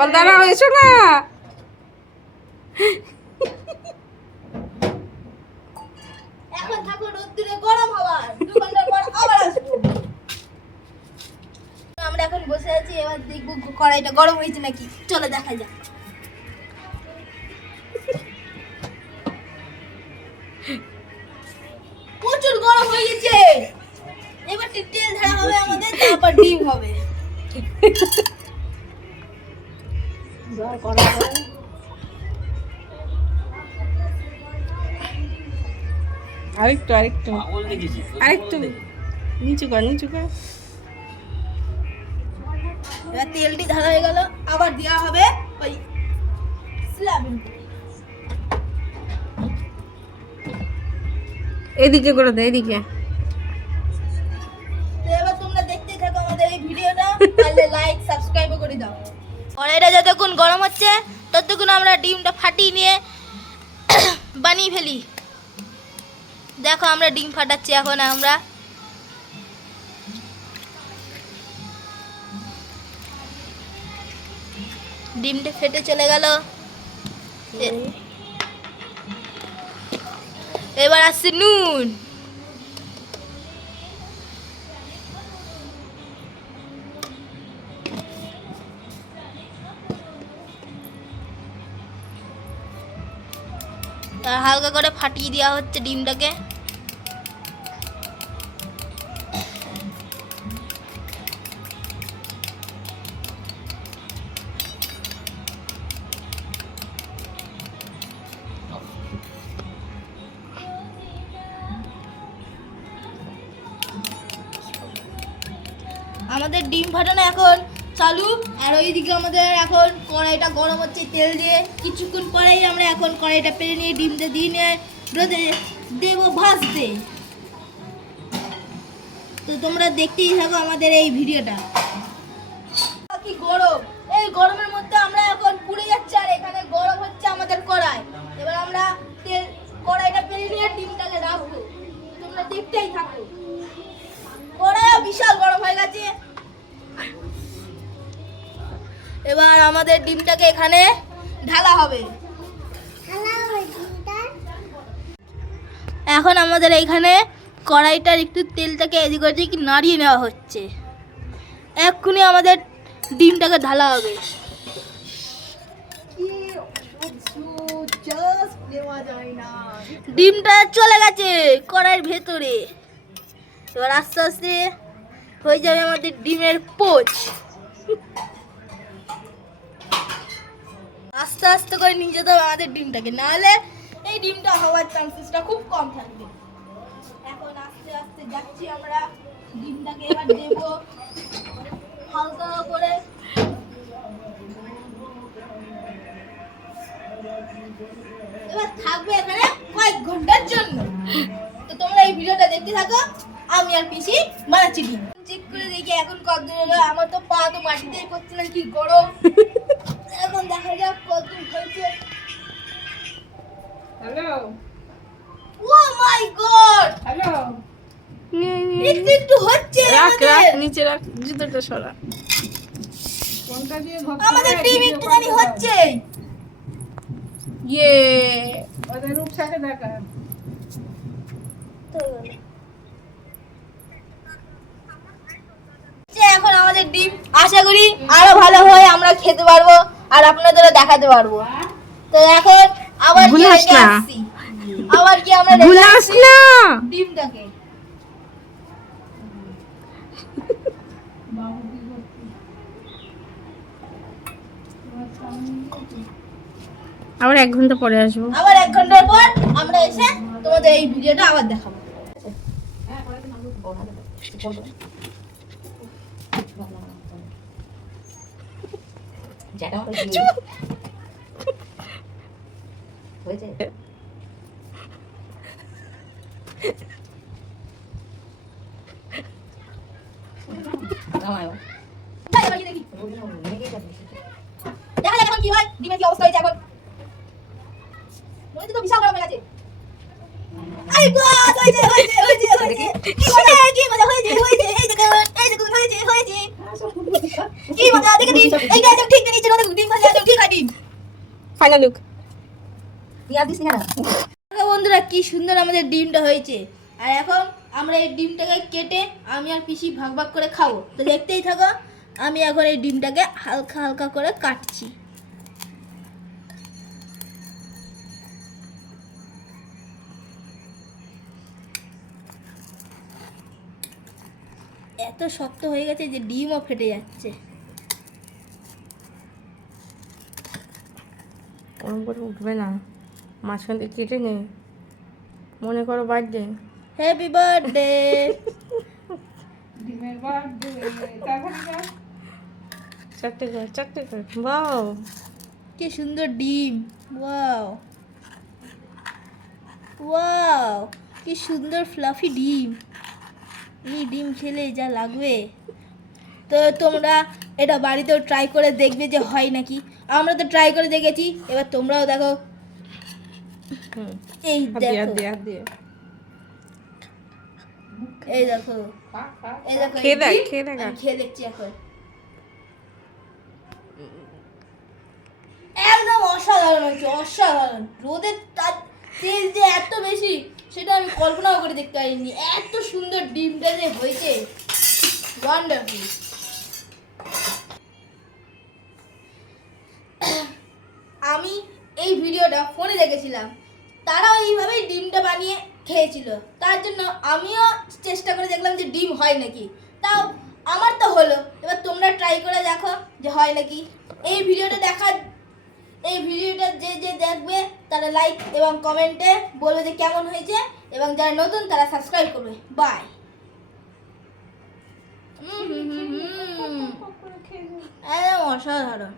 বল দাঁড়াও, এসো না। এখন থাকো রোদ্দুরে গরম হওয়া, 2 ঘন্টা পর আবার আসবো। আমরা এখন বসে আছি, এবার দেখবো কড়াইটা গরম হয়েছে নাকি। চলো দেখা যাক। প্রচুর গরম হয়ে গেছে। এবার তেল ঢালা হবে আমাদের, তারপর ডিম হবে। আরেকটু আরেকটু আরেকটু নিচু কর, নিচু কর। এবার তেলটি ঢালা হয়ে গেল, আবার দেওয়া হবে ওই স্ল্যাবের উপরে। এদিকে করে দে, এদিকে। তো এবার তোমরা দেখতেই থাকো আমাদের এই ভিডিওটা, তাহলে লাইক সাবস্ক্রাইব করে দাও। কড়াইটা যতক্ষণ গরম হচ্ছে ততক্ষণ আমরা ডিমটা ফাটিয়ে নিয়ে বানিয়ে ফেলি। দেখো আমরা ডিম ফাটাচ্ছি এখন। আমরা ডিমটা ফেটে চলে গেল। এবার আসছে নুন। তার হালকা করে ফাটিয়ে দেওয়া হচ্ছে ডিমটাকে। আমাদের ডিম ফাটানো এখন চালু, আর ওইদিকে আমাদের এখন কড়াইটা গরম হচ্ছে তেল দিয়ে। কিছুক্ষণ পরেই আমরা এখন কড়াইটা পেরে নিয়ে ডিমটা দিয়ে নিয়ে রোদে দেবো ভাজতে। তো তোমরা দেখতেই থাকো আমাদের এই ভিডিওটা। কি গরম! এই গরমের মধ্যে আমরা এখন পুড়ে যাচ্ছি, আর এখানে গরম হচ্ছে আমাদের কড়াই। এবার আমরা কড়াইটা পেরে নিয়ে ডিমটাকে রাখবো। তোমরা দেখতেই থাকো। কড়াই বিশাল গরম হয়ে গেছে। এবার আমাদের ডিমটাকে এখানে ঢালা হবে। এখন আমাদের এইখানে কড়াইটার একটু তেলটাকে এদিক ওদিক নাড়িয়ে নেওয়া হচ্ছে। এক্ষুনি আমাদের ডিমটাকে ঢালা হবে। ডিমটা চলে গেছে কড়াইয়ের ভেতরে। এবার আস্তে আস্তে হয়ে যাবে আমাদের ডিমের পোচ। আস্তে আস্তে করে নিয়ে যেতে হবে আমাদের ডিমটাকে, নাহলে এই ডিমটা হওয়ার চান্সেসটা খুব কম থাকবে। এখন আস্তে আস্তে যাচ্ছি আমরা, ডিমটাকে এবার দেবো হালকা করে। এবার থাকবে এখানে কয়েক ঘন্টার জন্য। তো তোমরা এই ভিডিওটা দেখতে থাকো, আমি আর পিসি বানাচ্ছি ডিম। চেক করে দেখি এখন কত দূর হলো। আমার তো পা তো মাটিতেই পড়ছে না, কি গরম। এখন দেখা যাক কত দূর হয়েছে। হ্যালো, ও মাই গড, হ্যালো। একটু একটু হচ্ছে রাখ রাখ, আমাদের। নিচে রাখ, জুতোটা সরা। কোনটা দিয়ে ধরতে আমাদের হয়? ডিম একটুখানি হচ্ছে। ইয়ে, ওদের রূপসাকে দেখা। এখন আমাদের ডিম আশা করি আরো ভালো হয়, আমরা খেতে পারবো আর আপনাদেরও দেখাতে পারবো। তো এখন আবার কি ভুলাস রেখে না। আসছি, আবার কি আমরা রেখে ভুলাস আসছি না। ডিমটাকে। আবার 1 ঘন্টা পরে আসবো। আবার 1 ঘন্টার পর আমরা এসে তোমাদের এই ভিডিওটা আবার দেখাবো। তাই এবার কি দেখি, দেখা যাক এখন কি হয়, ডিমের কি অবস্থা হয়েছে এখন। মনে তো বিশাল গরম হয়ে গেছে। আই গড, হয়েছে হয়েছে হয়েছে হয়েছে। কি মজা হয়েছে হয়েছে, এই দেখুন হয়েছে হয়েছে। কি মজা দেখে দিন এই গাছ ঠিক নিচে রোদে ডিম ভাজা আছে ঠিক আছে ডিম ফাইনাল লুক। দেখো বন্ধুরা কি সুন্দর আমাদের ডিমটা হয়েছে। আর এখন আমরা এই ডিমটাকে কেটে আমি আর পিসি ভাগ ভাগ করে খাবো। তো দেখতেই থাকো, আমি এখন এই ডিমটাকে হালকা হালকা করে কাটছি। এত শক্ত হয়ে গেছে যে ডিমও ফেটে যাচ্ছে। ওরকম করে উঠবে না, মাঝখান থেকে কেটে নে, মনে করো বার্থডে। Happy birthday. ডিমের বার্থডে তারপরে চারটে কর বাও, কি সুন্দর ডিম, ওয়াও ওয়াও, কি সুন্দর ফ্লাফি ডিম। এই ডিম খেলে যা লাগবে। তো তোমরা এটা বাড়িতেও ট্রাই করে দেখবে যে হয় নাকি। আমরা তো ট্রাই করে দেখেছি, এবার তোমরাও দেখো। এই দেখো, এই দেখো, এই দেখো, খেয়ে দেখ, এই খেয়ে দেখ। আমি খেয়ে দেখছি এখন। একদম অসাধারণ হয়েছে, অসাধারণ। রোদের তেল যে এত বেশি সেটা আমি কল্পনাও করে দেখতে পারিনি। এত সুন্দর ডিমটা যে হয়েছে, ওয়ান্ডারফুল। আমি এই ভিডিওটা ফোনে দেখেছিলাম, তারাও এইভাবেই ডিমটা বানিয়ে খেয়েছিল। তার জন্য আমিও চেষ্টা করে দেখলাম যে ডিম হয় নাকি। তাও আমার তো হলো। এবার তোমরা ট্রাই করে দেখো যে হয় নাকি। এই ভিডিওটা যে যে দেখবে তারা লাইক এবং কমেন্টে বলবে যে কেমন হয়েছে, এবং যারা নতুন তারা সাবস্ক্রাইব করবে। বাই। একদম অসাধারণ।